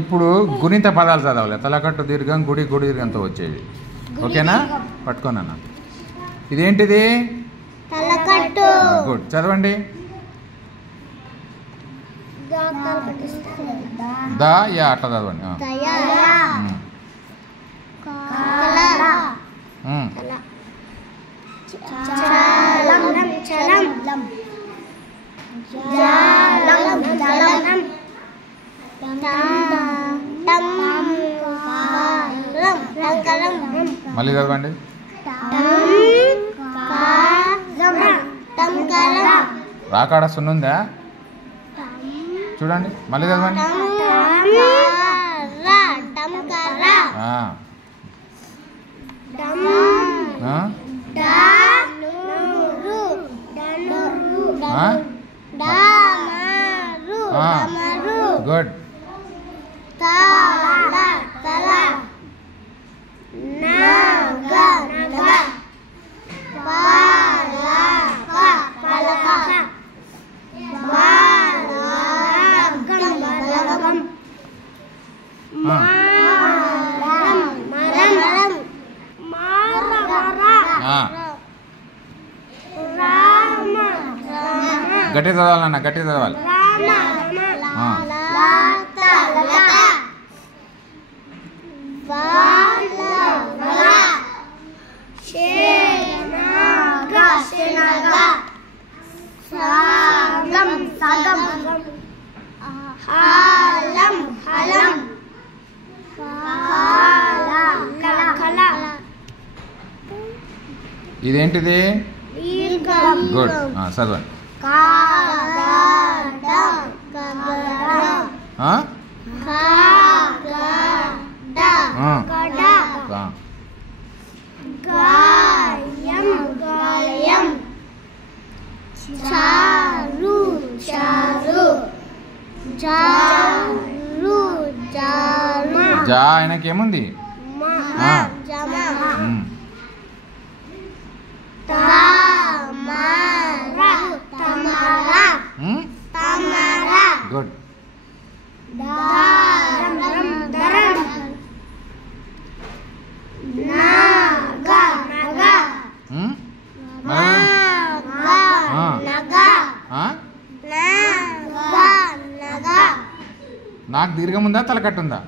ఇప్పుడు గుణిత పదాలు చదవాలి. తలకట్టు దీర్ఘం, గుడి గుడి దీర్ఘంతో వచ్చేవి. ఓకేనా? పట్టుకోనన్నా. ఇదేంటిది? తలకట్టు. గుడ్. చదవండి. దా యా అట్లా చదవండి. మళ్ళీ చదవండి. రాకాడ సున్నుందా? చూడండి. మళ్ళీ చదవండి. గుడ్. గట్టి చదవాలన్నా, గట్టి చదవాలి. ఇదేంటిది? గుడ్. చదవండి. జా ఆయనకేముంది? గుడ్. నాకు దీర్ఘం ఉందా, తలకట్టు ఉందా?